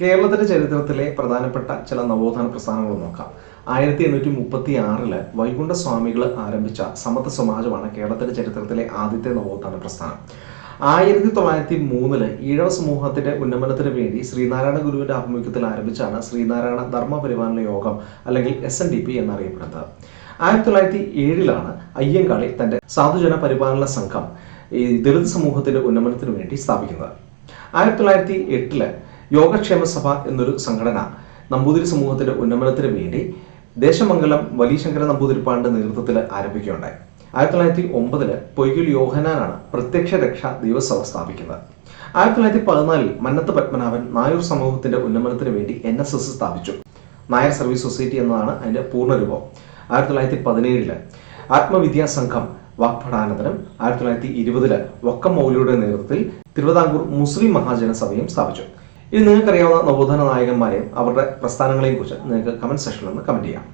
കേരളത്തിന്റെ ചരിത്രത്തിലെ പ്രധാനപ്പെട്ട ചില നവോത്ഥാന പ്രസ്ഥാനങ്ങൾ നോക്കാം. 1836 വൈകുണ്ഠ സ്വാമികൾ ആരംഭിച്ച സമത്വ സമാജമാണ് കേരളത്തിന്റെ ചരിത്രത്തിലെ ആദ്യത്തെ നവോത്ഥാന പ്രസ്ഥാനം. 1903 ഈഴവ സമൂഹത്തിന്റെ ഉന്നമനത്തിന് വേണ്ടി ശ്രീനാരായണ ഗുരുവിന്റെ ആഭിമുഖ്യത്തിൽ ആരംഭിച്ചാണ് ശ്രീനാരായണ ധർമ്മ പരിപാലന യോഗം അല്ലെങ്കിൽ SNDP എന്നറിയപ്പെടുന്നത്. 1907 അയ്യങ്കാളി തന്റെ സാധുജന പരിപാലന സംഘം ഈ ദളിത് സമൂഹത്തിന്റെ ഉന്നമനത്തിന് വേണ്ടി സ്ഥാപിക്കുന്നത്. 1908 യോഗക്ഷേമ സഭ എന്നൊരു സംഘടന നമ്പൂതിരി സമൂഹത്തിന്റെ ഉന്നമനത്തിന് വേണ്ടി ദേശമംഗലം വലിയശങ്കര നമ്പൂതിരിപ്പാടിന്റെ നേതൃത്വത്തിൽ ആരംഭിക്കുകയുണ്ടായി. 1909 പൊയ്കയിൽ യോഹനാനാണ് പ്രത്യക്ഷ രക്ഷാ ദൈവസഭ സ്ഥാപിക്കുന്നത്. 1914 മന്നത്ത് പത്മനാഭൻ നായർ സമൂഹത്തിന്റെ ഉന്നമനത്തിന് വേണ്ടി NSS സ്ഥാപിച്ചു. നായർ സർവീസ് സൊസൈറ്റി എന്നതാണ് അതിന്റെ പൂർണ്ണരൂപം. 1917 ആത്മവിദ്യാ സംഘം വാഗ്ഭടാനന്തരം. 1920 വക്കം മൗലിയുടെ നേതൃത്വത്തിൽ തിരുവിതാംകൂർ മുസ്ലിം മഹാജനസഭയും സ്ഥാപിച്ചു. ഇനി നിങ്ങൾക്കറിയാവുന്ന നവോത്ഥാന നായകന്മാരെയും അവരുടെ പ്രസ്ഥാനങ്ങളെയും കുറിച്ച് നിങ്ങൾക്ക് കമന്റ് സെക്ഷനിൽ ഒന്ന് കമന്റ് ചെയ്യാം.